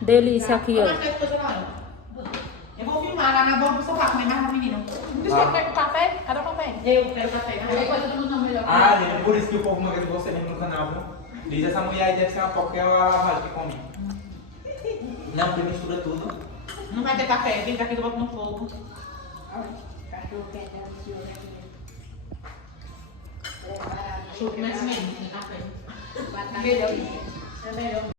Delícia aqui, ó. Eu vou filmar lá na boca do sofá, comer mais uma menina. Você quer café? Cadê o café? Eu quero café. Ah, gente, é por isso que o povo manda de você mesmo no canal, viu? Diz essa mulher aí deve ser uma porque é a lavagem que come. Não, porque mistura tudo. Não vai ter café, vem aqui que eu boto no fogo. Deixa eu comer assim mesmo, tem café. É melhor.